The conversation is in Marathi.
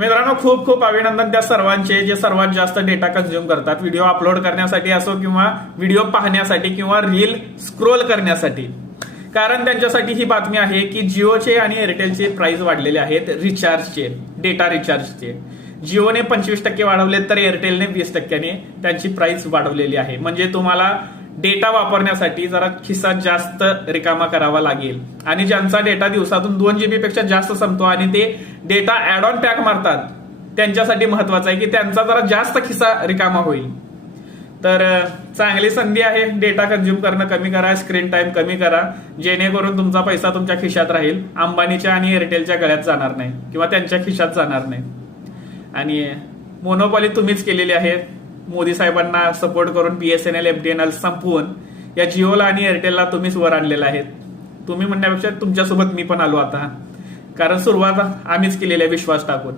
मित्रांनो, खूप खूप अभिनंदन त्या सर्वांचे जे सर्वात जास्त डेटा कंझ्युम करतात, व्हिडिओ अपलोड करण्यासाठी असो किंवा व्हिडिओ पाहण्यासाठी किंवा रील स्क्रोल करण्यासाठी. कारण त्यांच्यासाठी ही बातमी आहे की जिओचे आणि एअरटेलचे प्राइस वाढलेले आहेत रिचार्जचे, डेटा रिचार्जचे. जिओने 25% वाढवले तर एअरटेलने 20%ने त्यांची प्राइस वाढवलेली आहे. म्हणजे तुम्हाला डेटा वापरण्यासाठी जरा खिसा जास्त रिकामा करावा लागेल. आणि ज्यांचा डेटा दिवसातून 2 GB पेक्षा जास्त संपतो आणि ते डेटा ऍड ऑन पॅक मारतात, त्यांच्यासाठी महत्वाचं आहे की त्यांचा जरा जास्त खिसा रिकामा होईल. तर चांगली संधी आहे. डेटा कंझ्युम करणं कमी करा, स्क्रीन टाइम कमी करा, जेणेकरून तुमचा पैसा तुमच्या खिशात राहील, अंबानीच्या आणि एअरटेलच्या गळ्यात जाणार नाही किंवा त्यांच्या खिशात जाणार नाही. आणि मोनोपॉली तुम्हीच केलेली आहे. मोदी साहेबांना सपोर्ट करून BSNL MTNL संपवून या जिओला आणि एअरटेलला तुम्हीच वर आणलेला आहे. तुम्ही म्हणण्यापेक्षा तुमच्यासोबत मी पण आलो आता, कारण सुरुवात आम्हीच केलेली आहे विश्वास टाकून.